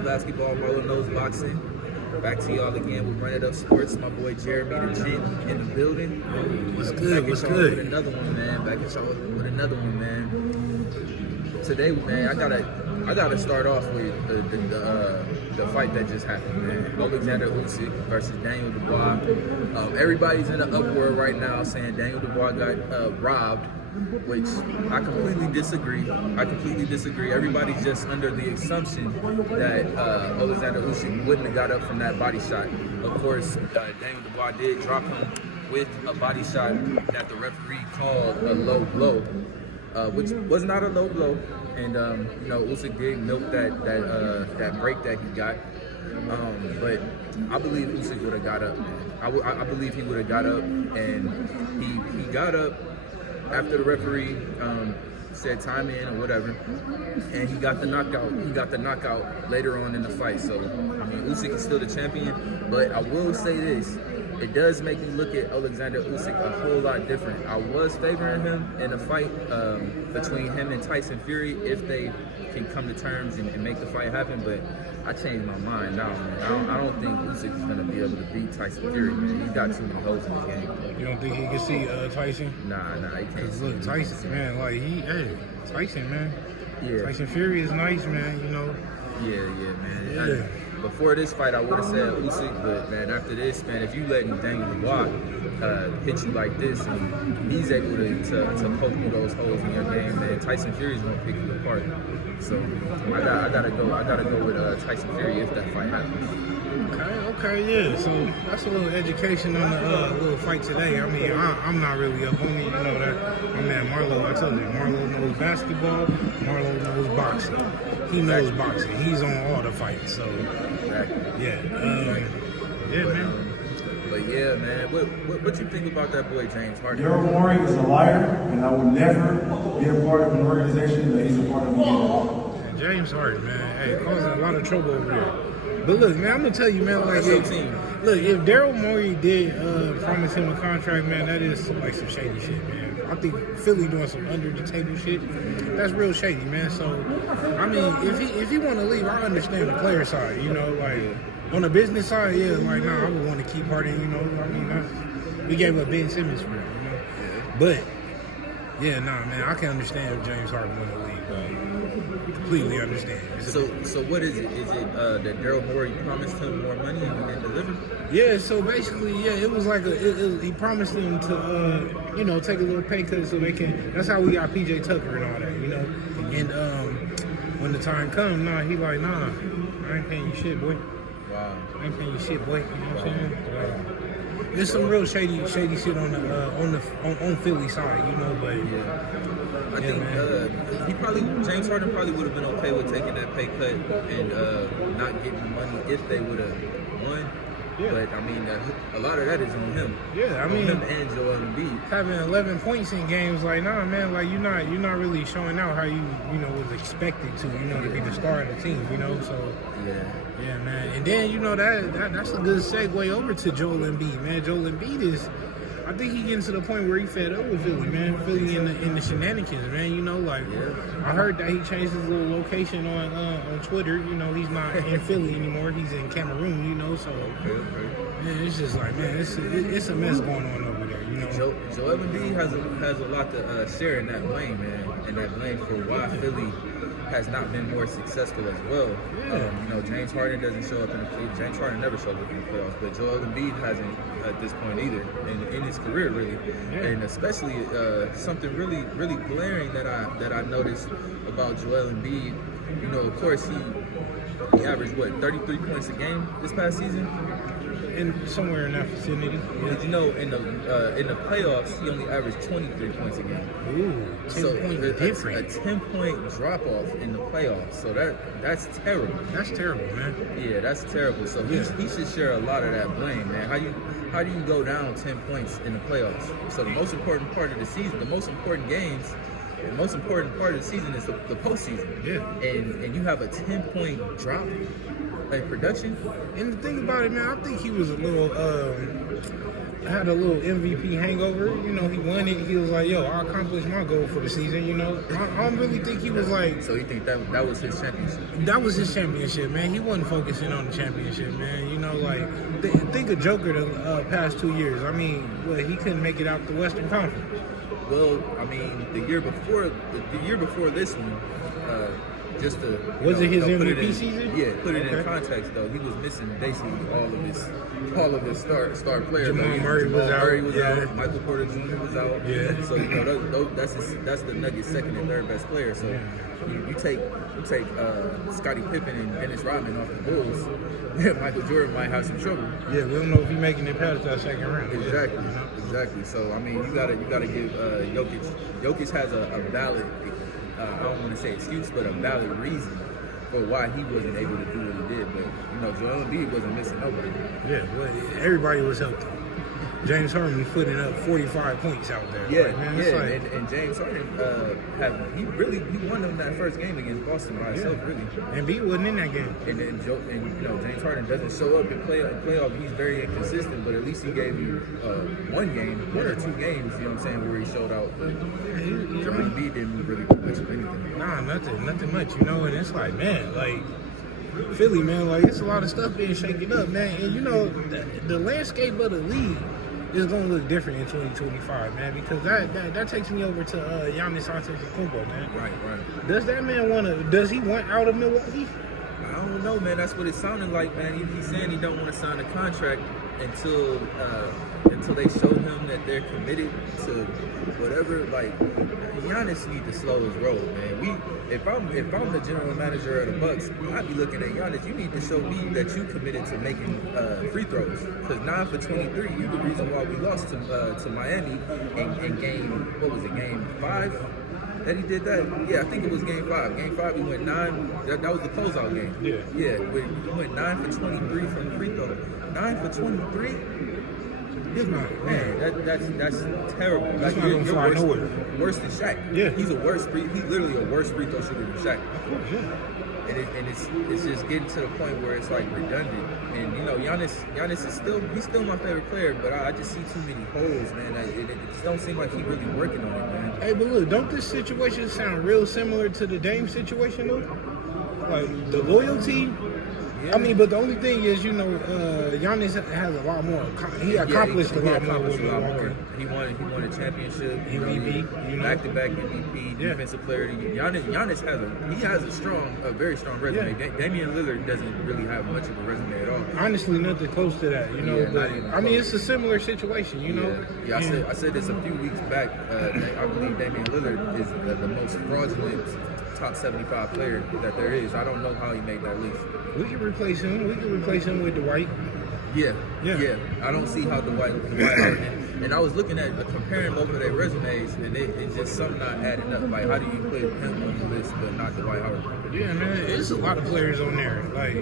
Nose Basketball, Marlo Nose Boxing. Back to y'all again with Run It Up Sports. My boy Jeremy the Gent in the building. What's good? What's good? With another one, man. Back at y'all with another one, man. Today, man, I gotta start off with the fight that just happened, man. Alexander Usyk versus Daniel Dubois. Everybody's in an uproar right now saying Daniel Dubois got robbed, which I completely disagree. Everybody's just under the assumption that Alexander Usyk wouldn't have got up from that body shot. Of course, Daniel Dubois did drop him with a body shot that the referee called a low blow, which was not a low blow. And Usyk did milk that break that he got. But I believe Usyk would have got up, man. I believe he would have got up, and he got up after the referee said time in or whatever, and he got the knockout. He got the knockout later on in the fight. So I mean, Usyk is still the champion. But I will say this: it does make me look at Alexander Usyk a whole lot different. I was favoring him in a fight between him and Tyson Fury if they can come to terms and make the fight happen, but I changed my mind now, man. I don't think Usyk is going to be able to beat Tyson Fury, man. He's got too many holes in his game. You don't think he can see Tyson? Nah, he can't. Look, Tyson, man, Tyson, man. Yeah. Tyson Fury is nice, man, you know. Yeah, man. Yeah. Before this fight, I would have said Usyk, but man, after this, man, if you letting Daniel Dubois hit you like this, and he's able to poke through those holes in your game, man, Tyson Fury's gonna pick you apart. So I gotta go with Tyson Fury if that fight happens. Okay, yeah. So that's a little education on the little fight today. I mean, I'm not really up on it, you know that. My man Marlo, I told you, Marlo knows basketball, Marlo knows boxing. He knows boxing. He's on all the fights, so yeah, man. But yeah, man, what you think about that boy James Harden? Daryl Morey is a liar, and I would never be a part of an organization that he's a part of again. And James Harden, man, hey, causing a lot of trouble over there. But look, man, I'm gonna tell you, man, like, if Daryl Morey did promise him a contract, man, that is like some shady shit, man. I think Philly doing some under the table shit. That's real shady, man. So, I mean, if he want to leave, I understand the player side, you know, like on the business side, yeah, like nah, I would want to keep Harden, you know. I mean, we gave up Ben Simmons for him, you know. But yeah, nah, man, I can understand if James Harden want to leave. Completely understand. So what is it? Is it that Daryl Morey promised him more money and he didn't deliver? Yeah, so basically, yeah, it was like he promised them to, take a little pay cut so they can. That's how we got PJ Tucker and all that, you know. And when the time comes, he like, nah, I ain't paying you shit, boy. Wow. I ain't paying you shit, boy. You know what I'm saying? There's some real shady shit on Philly side, you know, but yeah. I think James Harden probably would have been okay with taking that pay cut and not getting money if they would have won. Yeah. But I mean, a lot of that is on him. Yeah, I mean, him and Joel Embiid having 11 points in games, like, nah, man, like you're not really showing out how you was expected to, to be the star of the team, you know. So yeah, man. And then that's a good segue over to Joel Embiid, man. Joel Embiid is. I think he getting to the point where he fed up with Philly, man. Philly in the shenanigans, man. You know, like I heard that he changed his little location on Twitter. You know, he's not in Philly anymore. He's in Cameroon. You know, so man, it's just like, man, it's a mess going on over there. You know, Joel Embiid has a lot to share in that blame, man, and that blame for why Philly has not been more successful as well. Yeah. James Harden doesn't show up in the playoffs. James Harden never shows up in the playoffs, but Joel Embiid hasn't at this point either in his career, really. Yeah. And especially something really, really glaring that I noticed about Joel Embiid. You know, of course he averaged 33 points a game this past season. And somewhere in that vicinity. But in the playoffs, he only averaged 23 points a game. Ooh, 10-point difference. A 10-point drop-off in the playoffs. So that's terrible. That's terrible, man. Yeah, that's terrible. So he should share a lot of that blame, man. How do you go down 10 points in the playoffs? So the most important part of the season, the most important games, the most important part of the season is the postseason. Yeah. And you have a 10-point drop in production. And the thing about it, man, I think he was a little, had a little MVP hangover. You know, he won it. He was like, yo, I accomplished my goal for the season, you know. I don't really think he was like... So you think that was his championship? That was his championship, man. He wasn't focusing on the championship, man. You know, like, think of Joker the past 2 years. I mean, he couldn't make it out the Western Conference. Well, I mean, the year before this one, just to was it his MVP season? Yeah, put it in context though. He was missing basically all of his star players. Jamal Murray was out. Michael Porter Jr. was out. Yeah. So you know that's the Nuggets' second and third best player. So you take Scottie Pippen and Dennis Rodman off the Bulls. Michael Jordan might have some trouble. Yeah, we don't know if he's making it past that second round. Exactly. Exactly. So I mean, you gotta give Jokic. Jokic has a valid. I don't want to say excuse, but a valid reason for why he wasn't able to do what he did. But you know, Joel Embiid wasn't missing nobody. Yeah, well, everybody was healthy. James Harden was putting up 45 points out there. Yeah, like, man, like, and James Harden he won them that first game against Boston by himself, really. And Embiid wasn't in that game. And you know, James Harden doesn't show up in playoff. He's very inconsistent, but at least he gave you one or two games. You know what I'm saying, where he showed out. But Joel Embiid didn't really do much of anything. Nah, nothing much. You know, and it's like, man, like. Philly, man, like, it's a lot of stuff being shaken up, man. And, you know, the landscape of the league is going to look different in 2025, man, because that takes me over to Giannis Antetokounmpo, man. Right. Does he want out of Milwaukee? I don't know, man. That's what it sounded like, man. He's saying he don't want to sign a contract until they show him that they're committed to whatever. Like, Giannis need to slow his roll, man. If I'm the general manager of the Bucks, I'd be looking at Giannis. You need to show me that you committed to making free throws. Because 9 for 23, you're the reason why we lost to Miami in game 5. That he did that? Yeah, I think it was game 5. Game 5, he went 9. That was the closeout game. Yeah. Yeah, he went 9 for 23 from free throw. 9 for 23? Man, that's terrible. That's not gonna fly nowhere. Worse than Shaq. Yeah. He's literally a worse free throw shooter than Shaq. Yeah. And it's just getting to the point where it's like redundant. And you know, Giannis is still my favorite player, but I just see too many holes, man. It just don't seem like he's really working on it, man. Hey, but look, don't this situation sound real similar to the Dame situation, though? Like, the loyalty. Yeah. I mean, but the only thing is, you know, Giannis has a lot more. He accomplished a lot more with Milwaukee. He won a championship, MVP, back-to-back MVP, defensive player. Giannis has a very strong resume. Yeah. Damian Lillard doesn't really have much of a resume at all. Honestly, nothing close to that, you know. Yeah, but I mean, it's a similar situation, you know. Yeah, I said this a few weeks back. I believe Damian Lillard is the most fraudulent top 75 player that there is. I don't know how he made that list. We can replace him. We can replace him with Dwight. Yeah. I don't see how Dwight and I was looking at comparing both of their resumes, and it's just something not adding up. Like, how do you put him on the list but not Dwight Howard? Yeah, man, it's a lot of players on there. Like,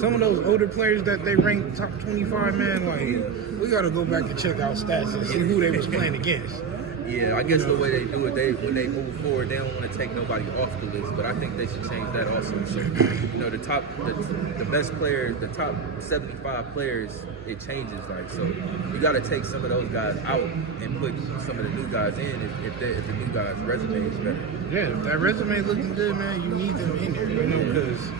some of those older players that they rank top 25, man, like, we got to go back and check out stats and see who they was playing against. Yeah, I guess the way they do it, when they move forward, they don't want to take nobody off the list. But I think they should change that also. So, you know, the best players, the top 75 players, it changes. Like, so you got to take some of those guys out and put some of the new guys in if the new guys' resume is better. Yeah, if that resume looking good, man, you need them in there, you know, because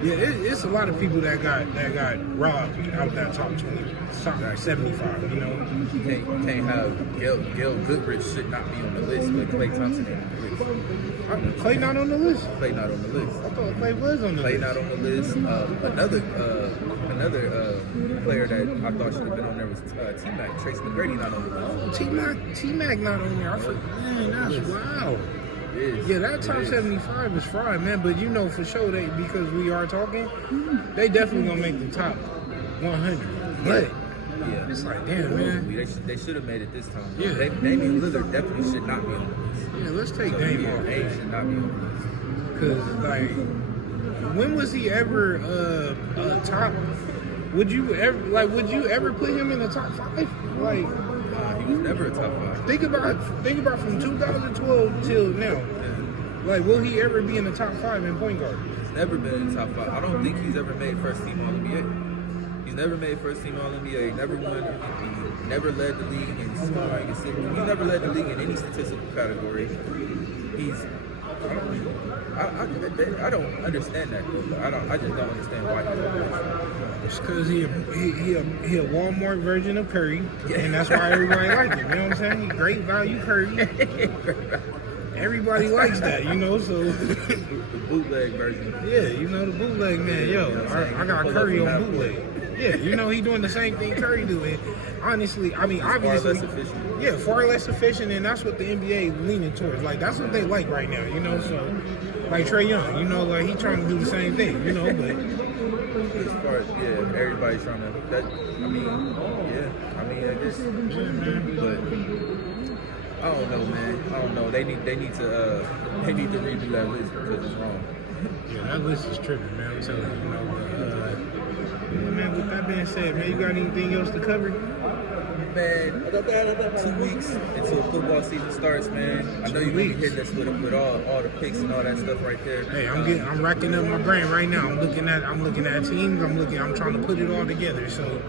it's a lot of people that got robbed out that top 20, top 75, you know. You can't have Gail Goodrich should not be on the list, but Klay Thompson on the list. Klay not on the list? Klay not on the list. I thought Klay was on the list. Klay not on the list. Another player that I thought should have been on there was T-Mac. Trace McGrady not on the list. T-Mac not on there. I forgot. Man, that's wow. Yeah, that top 75 is fried, man. But you know for sure because we are talking, they definitely gonna make the top 100. But it's like, damn, man. They should have made it this time. Yeah. Damian Lillard definitely should not be on the list. Yeah, let's take Dame off. Dame should not be on the list. Cause like, when was he ever top? Would you ever put him in the top 5? Like, He was never a top 5. Think about from 2012 till now. Yeah. Like, will he ever be in the top 5 in point guard? He's never been in the top 5. I don't think he's ever made first team All NBA. He's never made first team All NBA. Never won. He never led the league in scoring. He never led the league in any statistical category. I don't understand that though. I just don't understand why he's on this. It's because he a Walmart version of Curry, and that's why everybody likes him. You know what I'm saying? He great value Curry. Everybody likes that, you know. So the bootleg version. Yeah, you know the bootleg man. Yo, I got Curry on bootleg. Yeah, you know he doing the same thing Curry doing. Honestly, I mean, obviously, far less efficient. Yeah, far less efficient, and that's what the NBA leaning towards. Like that's what they like right now, you know. So, like Trae Young, you know, like he trying to do the same thing, you know. But as far as everybody's trying to. I guess. But I don't know, man. I don't know. They need to redo that list because it's wrong. Yeah, that list is tripping, man. I'm telling you, you know. Man, with that being said, man, you got anything else to cover? Man, 2 weeks until football season starts, man. I know you're gonna be hitting us with all the picks and all that stuff right there. Hey, I'm racking up my brain right now. I'm looking at teams. I'm trying to put it all together. So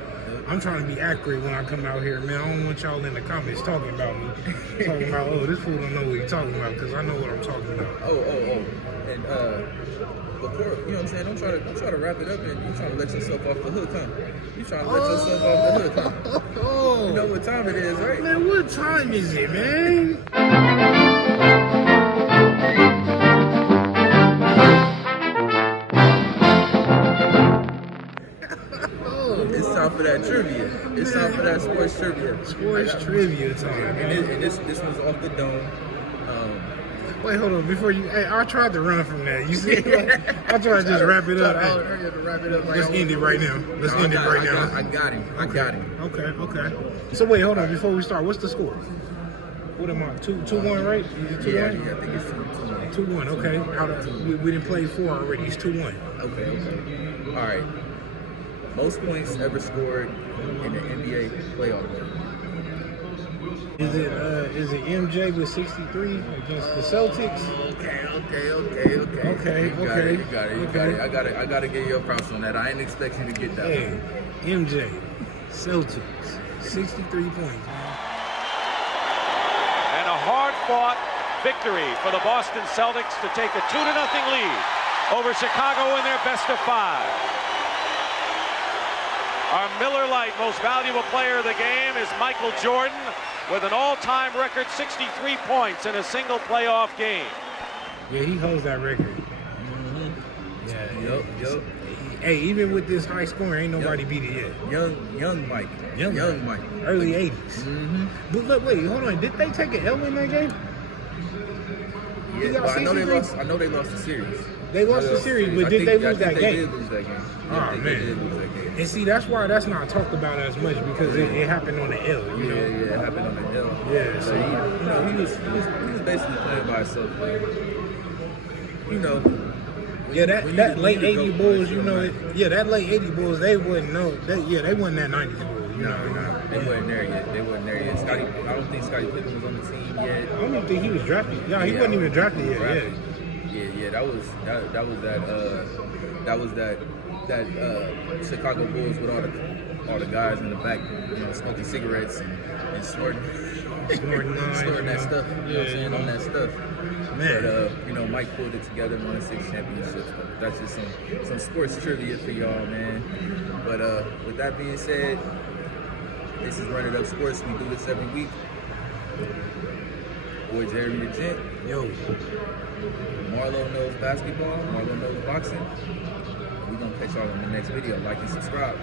I'm trying to be accurate when I come out here, man. I don't want y'all in the comments talking about me, talking about this fool don't know what he's talking about because I know what I'm talking about. And before, you know what I'm saying, don't try to wrap it up and you trying to let yourself off the hook, huh? You trying to let yourself off the hook, huh? You know what time it is, right? Man, what time is it, man? It's time for that trivia. It's time for that sports trivia. Sports trivia time. And this one's off the dome. Wait, hold on. Before you, I tried to run from that. You see, I tried to just wrap it up. Let's end it right now. I got him. Okay. So wait, hold on. Before we start, what's the score? What am I? 2-1, right? Is it 2-1? Yeah, I think it's 2-1. 2-1. Okay. We didn't play 4 already. It's 2-1. Okay. All right. Most points ever scored in the NBA playoff game. Is it MJ with 63 against the Celtics? Okay. You got it. I gotta give you a props on that. I ain't expect you to get that. Hey, MJ, Celtics, 63 points. And a hard-fought victory for the Boston Celtics to take a 2-0 lead over Chicago in their best of 5. Our Miller Lite most valuable player of the game is Michael Jordan, with an all-time record 63 points in a single playoff game. Yeah, he holds that record. Mm-hmm. Yeah. Yup. Hey, even with this high score, ain't nobody beat it yet. Young Mike. Early 80s. Mm-hmm. But look, wait, hold on. Did they take an L in that game? Yeah, but I know they lost the series. They lost the series, but did they lose that game? They did lose that game. Oh, man. They did lose that game. And see, that's why that's not talked about as much because it happened on the L, you know? Yeah, it happened on the L. Yeah, so he was basically playing by himself. Like, you know. Yeah, that late 80 Bulls, you know, that late 80 Bulls, they wouldn't know. They wasn't that 90s Bulls, you know. They weren't there yet. I don't think Scottie Pippen was on the team yet. I don't even think he was drafted. Yeah, he wasn't even drafted yet. Yeah, that was that Chicago Bulls with all the guys in the back, you know, smoking cigarettes and snorting that stuff. You know what I'm saying, on that stuff. Man. But you know, Mike pulled it together, won 6 championships. But that's just some sports trivia for y'all, man. But with that being said, this is Run It Up Sports. We do this every week. Boy Jeremy the Gent. Yo. Marlo knows basketball. Marlo knows boxing. We're going to catch y'all in the next video. Like and subscribe.